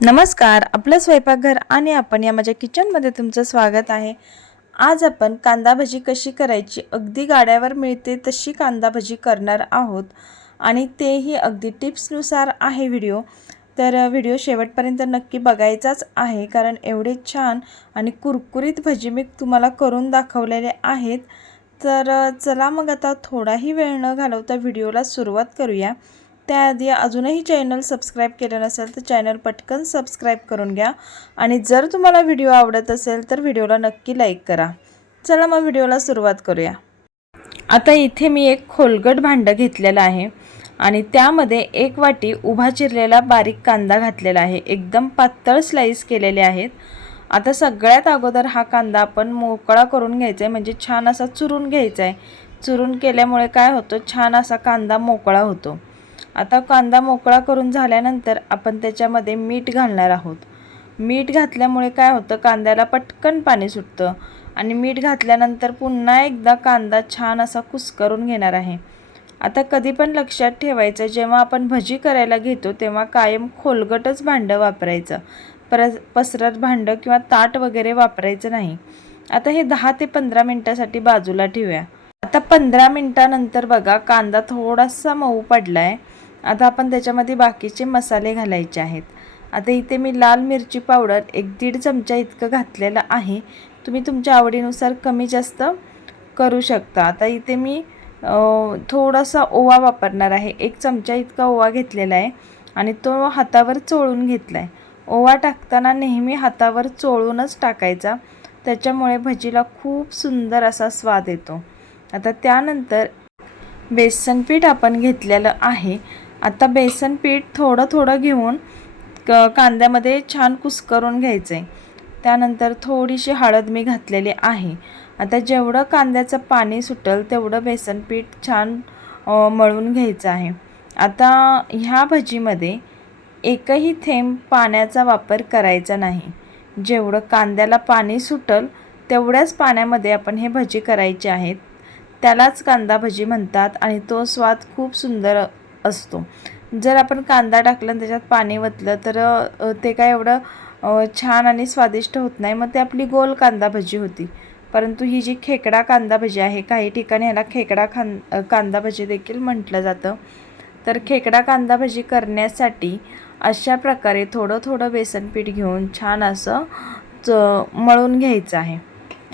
नमस्कार आपलं स्वयंपाकघर आणि आपण या माझ्या किचनमध्ये तुमचं स्वागत आहे. आज आपण कांदा भजी कशी करायची अगदी गाड्यावर मिळते तशी कांदा भजी करणार आहोत. आणि तेही अगदी टिप्सनुसार आहे व्हिडिओ. तर व्हिडिओ शेवटपर्यंत नक्की बघायचाच आहे कारण एवढे छान आणि कुरकुरीत भजी मी तुम्हाला करून दाखवलेले आहेत. तर चला मग आता थोडाही वेळ न घालवता व्हिडिओला सुरुवात करूया. त्याआधी अजूनही चॅनल सबस्क्राईब केलं नसेल तर चॅनल पटकन सबस्क्राईब करून घ्या. आणि जर तुम्हाला व्हिडिओ आवडत असेल तर व्हिडिओला नक्की लाईक करा. चला मग व्हिडिओला सुरुवात करूया. आता इथे मी एक खोलगट भांडं घेतलेलं आहे आणि त्यामध्ये एक वाटी उभा चिरलेला बारीक कांदा घातलेला आहे. एकदम पातळ स्लाईस केलेले आहेत. आता सगळ्यात अगोदर हा कांदा आपण मोकळा करून घ्यायचा आहे म्हणजे छान असा चुरून घ्यायचा आहे चुरून केल्यामुळे काय होतं? छान असा कांदा मोकळा होतो. आता कांदा मोकळा करून झाल्यानंतर आपण त्याच्यामध्ये मीठ घालणार आहोत. मीठ घातल्यामुळे काय होतं? कांद्याला पटकन पाणी सुटतं. आणि मीठ घातल्यानंतर पुन्हा एकदा कांदा छान असा कुस्करून घेणार आहे. आता कधी पण लक्षात ठेवायचं जेव्हा आपण भजी करायला घेतो तेव्हा कायम खोलगटच भांडं वापरायचं. पर पसरत भांडं किंवा ताट वगैरे वापरायचं नाही. आता हे दहा ते पंधरा मिनटासाठी बाजूला ठेवूया. आता पंधरा मिनटानंतर बघा कांदा थोडासा मऊ पडला आहे आता आपण त्याच्यामध्ये बाकीचे मसाले घालायचे आहेत. आता इथे मी लाल मिरची पावडर एक दीड चमचा इतकं घातलेलं आहे. तुम्ही तुमच्या आवडीनुसार कमी जास्त करू शकता. आता इथे मी थोडासा ओवा वापरणार आहे. एक चमचा इतका ओवा घेतलेला आहे आणि तो हातावर चोळून घेतला आहे ओवा टाकताना नेहमी हातावर चोळूनच टाकायचा. त्याच्यामुळे भजीला खूप सुंदर असा स्वाद येतो. आता त्यानंतर बेसन पीठ आपण घेतलेलं आहे. आता बेसन पीठ थोडं थोडं घेऊन क कांद्यामध्ये छान कुस्करून घ्यायचं आहे त्यानंतर थोडीशी हळद मी घातलेली आहे. आता जेवढं कांद्याचं पाणी सुटल तेवढं बेसन पीठ छान मळून घ्यायचं आहे. आता ह्या भजीमध्ये एकही थेंब पाण्याचा वापर करायचा नाही. जेवढं कांद्याला पाणी सुटल तेवढ्याच पाण्यामध्ये आपण हे भजी करायचे आहेत. त्यालाच कांदा भजी म्हणतात आणि तो स्वाद खूप सुंदर असतो. जर आपण कांदा टाकला आणि त्याच्यात पाणी वतलं तर ते काय एवढं छान आणि स्वादिष्ट होत नाही. मग ते आपली गोल कांदा भजी होती. परंतु ही जी खेकडा कांदा भजी आहे काही ठिकाणी ह्याला खेकडा खां कांदा भजी देखील म्हटलं जातं. तर खेकडा कांदा भजी करण्यासाठी अशा प्रकारे थोडं थोडं बेसन पीठ घेऊन छान असं च मळून घ्यायचं आहे.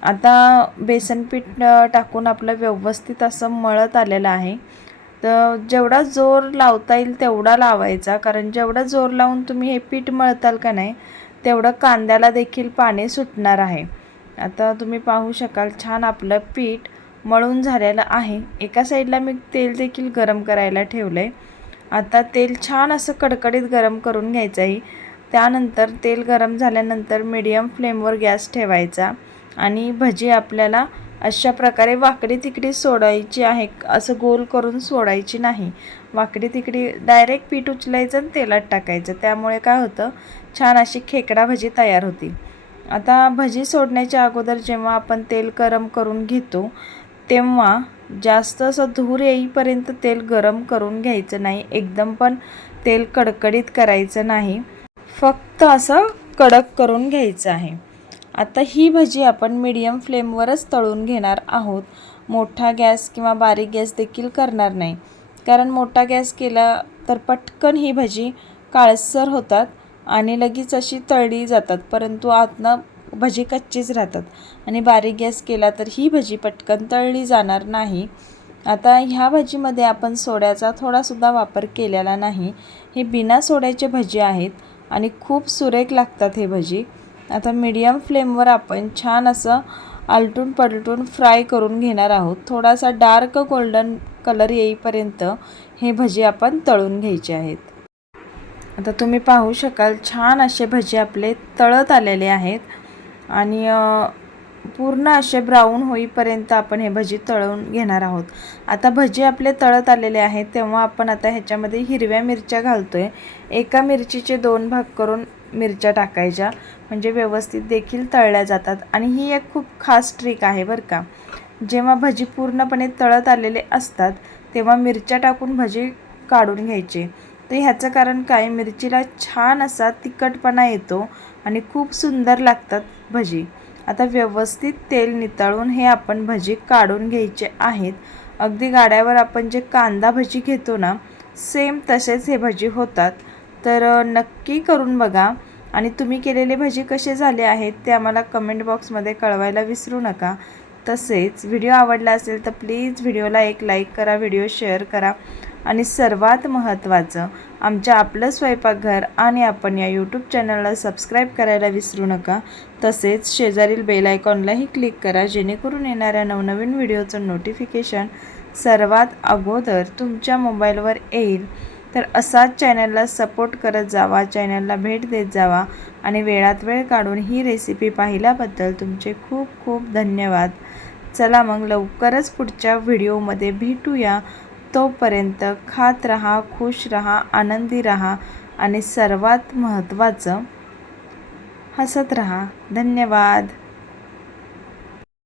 आता बेसन पीठ टाकून आपलं व्यवस्थित असं मळत आलेलं आहे. तर जेवढा जोर लावता येईल तेवढा लावायचा. कारण जेवढा जोर लावून तुम्ही हे पीठ मळताल का नाही तेवढं कांद्याला देखील पाणी सुटणार आहे. आता तुम्ही पाहू शकाल छान आपलं पीठ मळून झालेलं आहे. एका साईडला मी तेल देखील गरम करायला ठेवलं आहे आता तेल छान असं कडकडीत गरम करून घ्यायचं आहे त्यानंतर तेल गरम झाल्यानंतर मीडियम फ्लेमवर गॅस ठेवायचा आणि भजी आपल्याला अशा प्रकारे वाकडी तिकडी सोडायची आहे. असं गोल करून सोडायची नाही. वाकडी तिकडी डायरेक्ट पीठ उचलायचं आणि तेलात टाकायचं. त्यामुळे काय होतं? छान अशी खेकडा भजी तयार होती आता भजी सोडण्याच्या अगोदर जेव्हा आपण तेल गरम करून घेतो तेव्हा जास्त असं धूर येईपर्यंत तेल गरम करून घ्यायचं नाही. एकदम पण तेल कडकडीत करायचं नाही. फक्त असं कडक करून घ्यायचं आहे. आता ही भजी आपण मीडियम फ्लेमवरच तळून घेणार आहोत. मोठा गॅस किंवा बारीक गॅस देखील करणार नाही. कारण मोठा गॅस केला तर पटकन ही भजी काळसर होतात आणि लगेच अशी तळली जातात. परंतु आतनं भजी कच्चीच राहतात. आणि बारीक गॅस केला तर ही भजी पटकन तळली जाणार नाही. आता ह्या भजीमध्ये आपण सोड्याचा थोडासुद्धा वापर केलेला नाही. हे बिना सोड्याचे भजी आहेत आणि खूप सुरेख लागतात हे भजी. आता मीडियम फ्लेमवर आपण छान असं आलटून पलटून फ्राय करून घेणार आहोत. थोडासा डार्क गोल्डन कलर येईपर्यंत हे भजी आपण तळून घ्यायचे आहेत. आता तुम्ही पाहू शकाल छान असे भजी आपले तळत आलेले आहेत. आणि पूर्ण असे ब्राऊन होईपर्यंत आपण हे भजी तळून घेणार आहोत. आता भजी आपले तळत आलेले आहेत तेव्हा आपण आता ह्याच्यामध्ये हिरव्या मिरच्या घालतो आहे एका मिरचीचे दोन भाग करून मिरच्या टाकायच्या. म्हणजे व्यवस्थित देखील तळल्या जातात. आणि ही एक खूप खास ट्रिक आहे बरं का. जेव्हा भजी पूर्णपणे तळत आलेले असतात तेव्हा मिरच्या टाकून भजी काढून घ्यायचे. तर तर ह्याचं कारण काय? मिरचीला छान असा तिखटपणा येतो आणि खूप सुंदर लागतात भजी. आता व्यवस्थित तेल नितळून हे आपण भजी काढून घ्यायचे आहेत. अगदी गाड्यावर आपण जे कांदा भजी घेतो ना सेम तसेच हे भजी होतात. तर नक्की करून बघा. आणि तुम्ही केलेले भजी कसे झाले आहेत ते आम्हाला कमेंट बॉक्समध्ये कळवायला विसरू नका. तसेच व्हिडिओ आवडला असेल तर प्लीज व्हिडिओला एक लाईक करा व्हिडिओ शेअर करा. आणि सर्वात महत्त्वाचं आमच्या आपलं स्वयंपाकघर आणि आपण या यूट्यूब चॅनलला सबस्क्राईब करायला विसरू नका. तसेच शेजारील बेल आयकॉनलाही क्लिक करा जेणेकरून येणाऱ्या नवनवीन व्हिडिओचं नोटिफिकेशन सर्वात अगोदर तुमच्या मोबाईलवर येईल. तर असाच चॅनलला सपोर्ट करत जावा चॅनलला भेट देत जावा आणि वेळात वेळ काढून ही रेसिपी पाहिल्याबद्दल तुमचे खूप खूप धन्यवाद. चला मग लवकरच पुढच्या व्हिडिओमध्ये भेटूया. तोपर्यंत खात रहा खुश रहा आनंदी रहा आणि सर्वात महत्त्वाचं हसत रहा. धन्यवाद.